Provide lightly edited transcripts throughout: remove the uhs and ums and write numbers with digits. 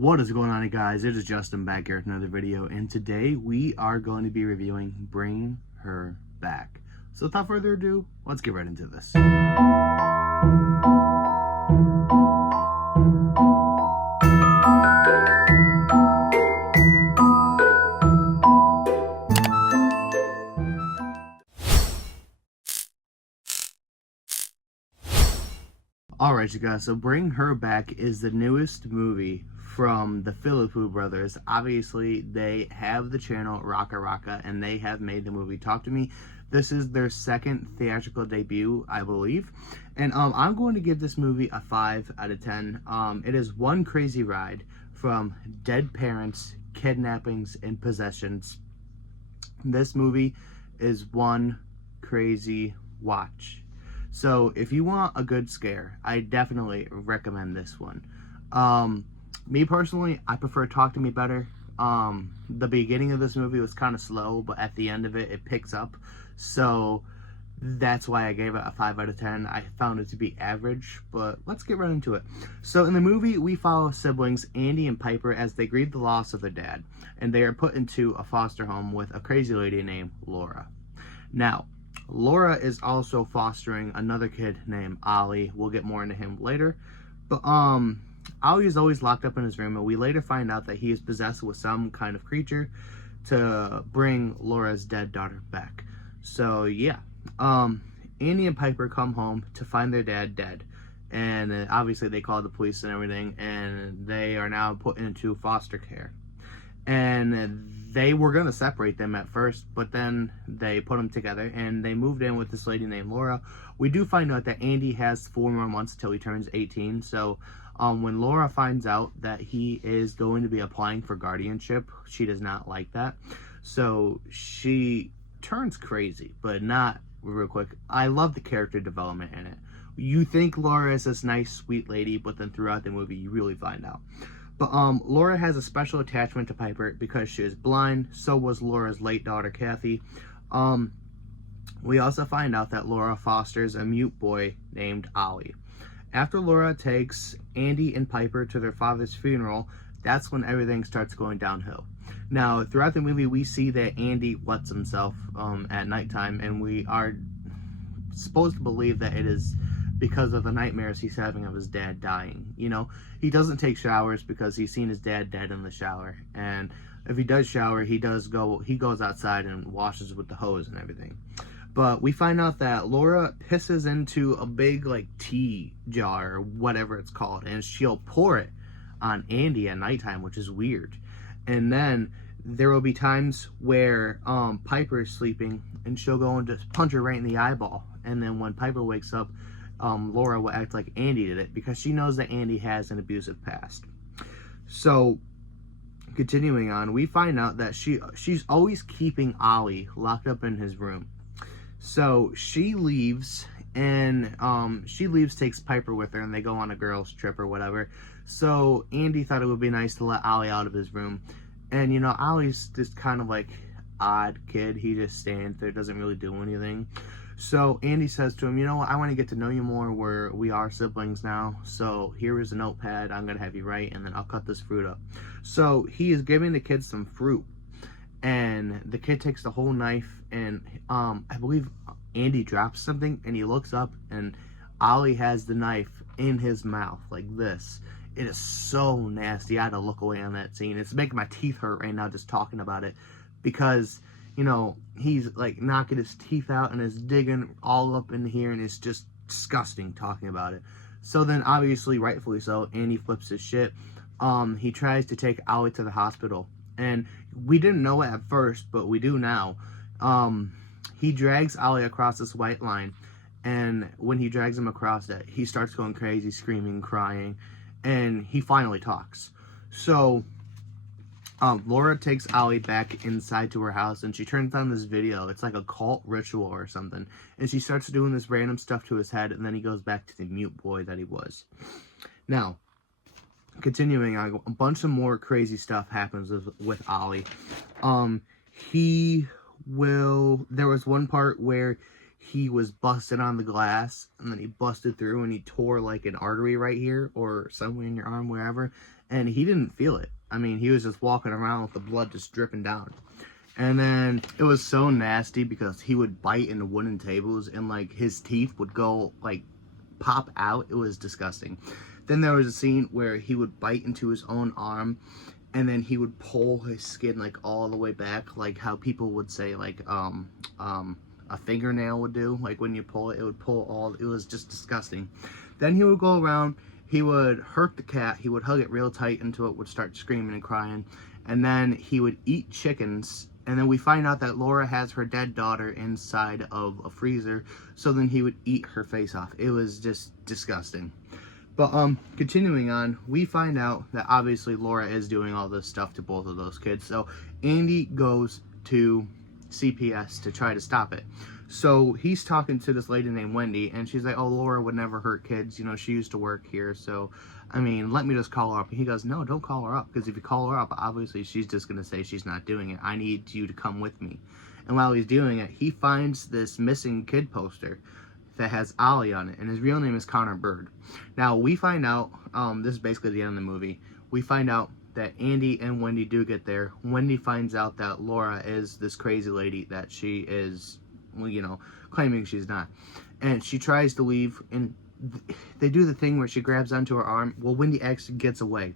What is going on, guys? It is Justin back here with another video, and today we are going to be reviewing Bring Her Back. So without further ado, let's get right into this. Alright, you guys, so Bring Her Back is the newest movie from the Philipou Brothers. Obviously, they have the channel Raka Raka, and they have made the movie Talk to Me. This is their second theatrical debut, I believe. And I'm going to give this movie a 5 out of 10. It is one crazy ride from dead parents, kidnappings, and possessions. This movie is one crazy watch. So if you want a good scare, I definitely recommend this one. Me personally, I prefer Talk to Me better. The beginning of this movie was kind of slow, but at the end of it, it picks up. So that's why I gave it a 5 out of 10. I found it to be average, but let's get right into it. So in the movie, we follow siblings Andy and Piper as they grieve the loss of their dad, and they are put into a foster home with a crazy lady named Laura. Now, Laura is also fostering another kid named Ollie. We'll get more into him later. But Ollie is always locked up in his room, and we later find out that he is possessed with some kind of creature to bring Laura's dead daughter back. So yeah, Andy and Piper come home to find their dad dead. And obviously they call the police and everything, and they are now put into foster care. And they were going to separate them at first, but then they put them together, and they moved in with this lady named Laura. We do find out that Andy has 4 more months until he turns 18, so when Laura finds out that he is going to be applying for guardianship, she does not like that. So she turns crazy, but not real quick. I love the character development in it. You think Laura is this nice, sweet lady, but then throughout the movie, you really find out. But Laura has a special attachment to Piper because she is blind. So was Laura's late daughter, Kathy. We also find out that Laura fosters a mute boy named Ollie. After Laura takes Andy and Piper to their father's funeral, that's when everything starts going downhill. Now, throughout the movie, we see that Andy wets himself at nighttime, and we are supposed to believe that it is because of the nightmares he's having of his dad dying. You know, he doesn't take showers because he's seen his dad dead in the shower. And if he does shower, he goes outside and washes with the hose and everything. But we find out that Laura pisses into a big, like, tea jar or whatever it's called, and she'll pour it on Andy at nighttime, which is weird. And then there will be times where Piper is sleeping, and she'll go and just punch her right in the eyeball. And then when Piper wakes up, Laura will act like Andy did it because she knows that Andy has an abusive past. So, continuing on, we find out that she's always keeping Ollie locked up in his room. So she leaves, and takes Piper with her, and they go on a girls' trip or whatever. So Andy thought it would be nice to let Ollie out of his room. And, you know, Ollie's just kind of like odd kid. He just stands there, doesn't really do anything. So Andy says to him, you know what, I want to get to know you more. We are siblings now. So here is a notepad. I'm going to have you write, and then I'll cut this fruit up. So he is giving the kid some fruit. And the kid takes the whole knife, and I believe Andy drops something, and he looks up, and Ollie has the knife in his mouth like this. It is so nasty. I had to look away on that scene. It's making my teeth hurt right now just talking about it, because, you know, he's like knocking his teeth out and is digging all up in here, and it's just disgusting talking about it. So then, obviously, rightfully so, Andy flips his shit. He tries to take Ollie to the hospital, and we didn't know it at first, but we do now. He drags Ollie across this white line, and when he drags him across it, he starts going crazy, screaming, crying, and he finally talks. So Laura takes Ollie back inside to her house, and she turns on this video. It's like a cult ritual or something, and she starts doing this random stuff to his head, and then he goes back to the mute boy that he was. Now, continuing on, a bunch of more crazy stuff happens with Ollie. There was one part where he was busted on the glass, and then he busted through, and he tore like an artery right here or somewhere in your arm, wherever, and he didn't feel it. I mean, he was just walking around with the blood just dripping down. And then it was so nasty because he would bite into wooden tables and like his teeth would go like pop out. It was disgusting. Then there was a scene where he would bite into his own arm and then he would pull his skin like all the way back, like how people would say like a fingernail would do. Like when you pull it, it would pull all. It was just disgusting. Then he would go around, he would hurt the cat, he would hug it real tight until it would start screaming and crying, and then he would eat chickens. And then we find out that Laura has her dead daughter inside of a freezer, so then he would eat her face off. It was just disgusting. But continuing on, we find out that obviously Laura is doing all this stuff to both of those kids. So Andy goes to CPS to try to stop it. So he's talking to this lady named Wendy, and she's like, oh, Laura would never hurt kids. You know, she used to work here, so, I mean, let me just call her up. And he goes, no, don't call her up, because if you call her up, obviously she's just going to say she's not doing it. I need you to come with me. And while he's doing it, he finds this missing kid poster that has Ollie on it, and his real name is Connor Bird. Now, we find out, this is basically the end of the movie, we find out that Andy and Wendy do get there. Wendy finds out that Laura is this crazy lady that she is, well, you know, claiming she's not. And she tries to leave, and they do the thing where she grabs onto her arm. Well, Wendy actually gets away.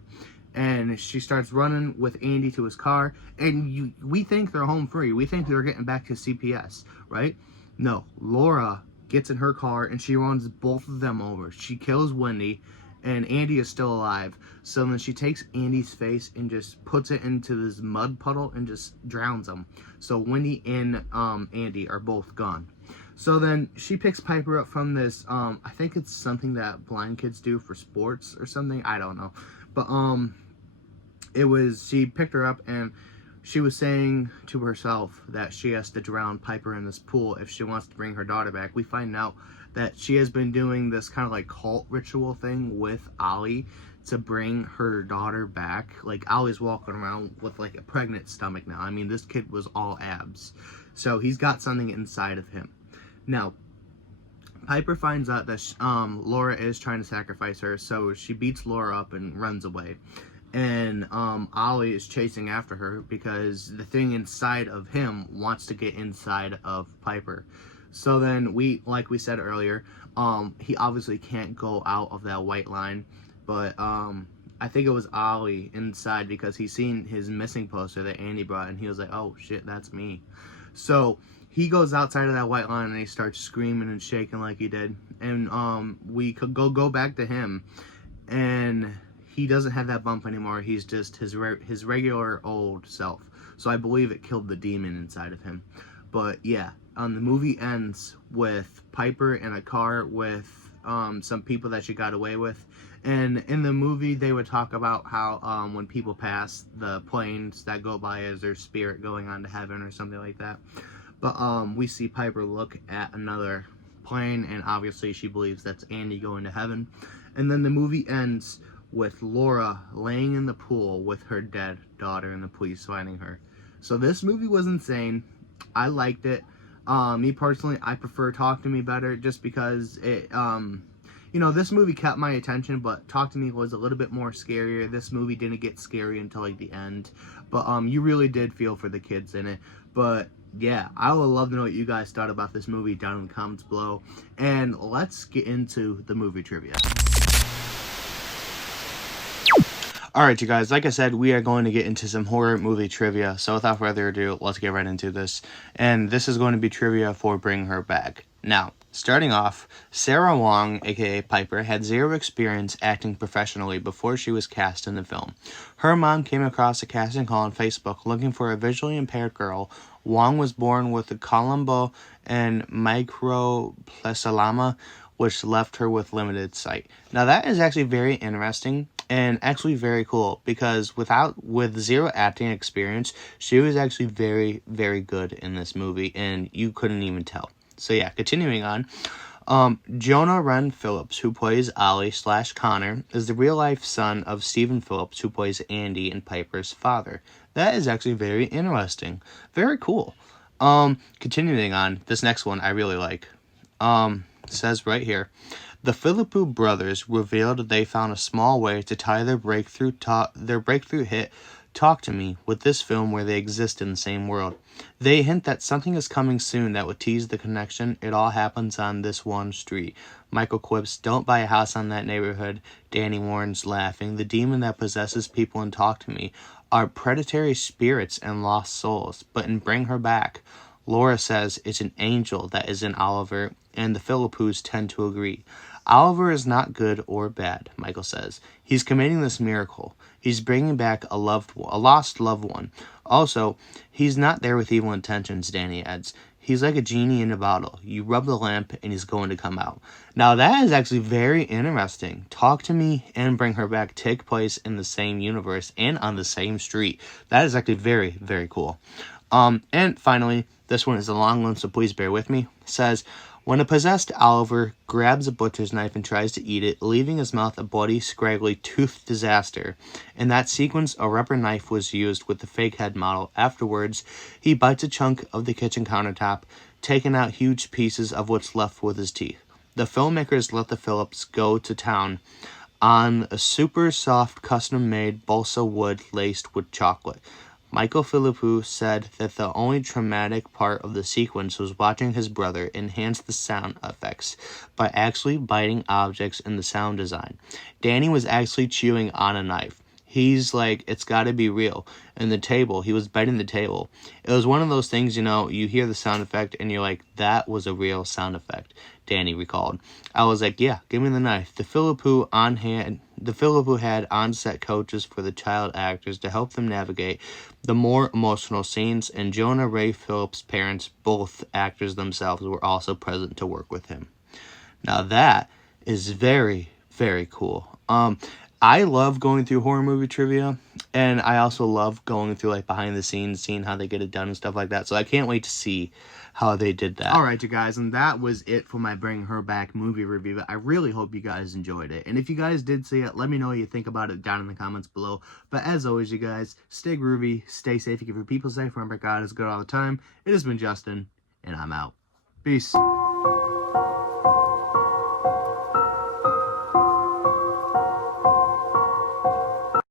And she starts running with Andy to his car, and we think they're home free. We think they're getting back to CPS, right? No, Laura gets in her car, and she runs both of them over. She kills Wendy, and Andy is still alive. So then she takes Andy's face and just puts it into this mud puddle and just drowns him. So Wendy and Andy are both gone. So then she picks Piper up from this, I think it's something that blind kids do for sports or something. I don't know. But she picked her up, and she was saying to herself that she has to drown Piper in this pool if she wants to bring her daughter back. We find out that she has been doing this kind of like cult ritual thing with Ollie to bring her daughter back. Like, Ollie's walking around with like a pregnant stomach now. I mean, this kid was all abs. So he's got something inside of him. Now, Piper finds out that Laura is trying to sacrifice her, so she beats Laura up and runs away. And Ollie is chasing after her because the thing inside of him wants to get inside of Piper. So then like we said earlier, he obviously can't go out of that white line, but I think it was Ollie inside because he seen his missing poster that Andy brought, and he was like, oh shit, that's me. So he goes outside of that white line and he starts screaming and shaking like he did. And we could go back to him, and he doesn't have that bump anymore. He's just his regular old self. So I believe it killed the demon inside of him. But yeah, the movie ends with Piper in a car with some people that she got away with. And in the movie, they would talk about how when people pass, the planes that go by as their spirit going on to heaven or something like that. But we see Piper look at another plane, and obviously she believes that's Andy going to heaven. And then the movie ends with Laura laying in the pool with her dead daughter and the police finding her. So this movie was insane. I liked it. Me personally, I prefer Talk to Me better just because it, you know, this movie kept my attention, but Talk to Me was a little bit more scarier. This movie didn't get scary until like the end, but you really did feel for the kids in it. But yeah, I would love to know what you guys thought about this movie down in the comments below, and let's get into the movie trivia. Alright, you guys, like I said, we are going to get into some horror movie trivia. So without further ado, let's get right into this. And this is going to be trivia for Bring Her Back. Now, starting off, Sarah Wong, aka Piper, had zero experience acting professionally before she was cast in the film. Her mom came across a casting call on Facebook looking for a visually impaired girl. Wong was born with a columbo and microplasyloma, which left her with limited sight. Now, that is actually very interesting and actually very cool because with zero acting experience, she was actually very, very good in this movie, and you couldn't even tell. So yeah, continuing on, Jonah Wren Phillips, who plays Ollie/Connor, is the real-life son of Stephen Phillips, who plays Andy and Piper's father. That is actually very interesting. Very cool. Continuing on, this next one I really like. It says right here, the Philipou Brothers revealed they found a small way to tie their breakthrough hit Talk to Me with this film where they exist in the same world. They hint that something is coming soon that would tease the connection. It all happens on this one street. Michael quips, don't buy a house on that neighborhood. Danny warns, laughing, the demon that possesses people in Talk to Me are predatory spirits and lost souls, but in Bring Her Back, Laura says it's an angel that is in Oliver, and the Philippous tend to agree. Oliver is not good or bad, Michael says. He's committing this miracle. He's bringing back a lost loved one. Also, he's not there with evil intentions, Danny adds. He's like a genie in a bottle. You rub the lamp and he's going to come out. Now that is actually very interesting. Talk to Me and Bring Her Back take place in the same universe and on the same street. That is actually very, very cool. And finally, this one is a long one, so please bear with me. It says, when a possessed Oliver grabs a butcher's knife and tries to eat it, leaving his mouth a bloody, scraggly, toothed disaster. In that sequence, a rubber knife was used with the fake head model. Afterwards, he bites a chunk of the kitchen countertop, taking out huge pieces of what's left with his teeth. The filmmakers let the Phillips go to town on a super soft, custom-made balsa wood laced with chocolate. Michael Philippou said that the only traumatic part of the sequence was watching his brother enhance the sound effects by actually biting objects in the sound design. Danny was actually chewing on a knife. He's like, it's got to be real. And the table, he was biting the table. It was one of those things, you hear the sound effect and you're like, that was a real sound effect, Danny recalled. I was like, yeah, give me the knife. The Philippou had on-set coaches for the child actors to help them navigate the more emotional scenes, and Jonah Ray Phillips' parents, both actors themselves, were also present to work with him. Now that is very, very cool. I love going through horror movie trivia, and I also love going through behind the scenes, seeing how they get it done and stuff like that. So I can't wait to see how they did that. Alright, you guys, and that was it for my Bring Her Back movie review. I really hope you guys enjoyed it. And if you guys did see it, let me know what you think about it down in the comments below. But as always, you guys, stay groovy, stay safe, keep your people safe. Remember, God is good all the time. It has been Justin, and I'm out. Peace.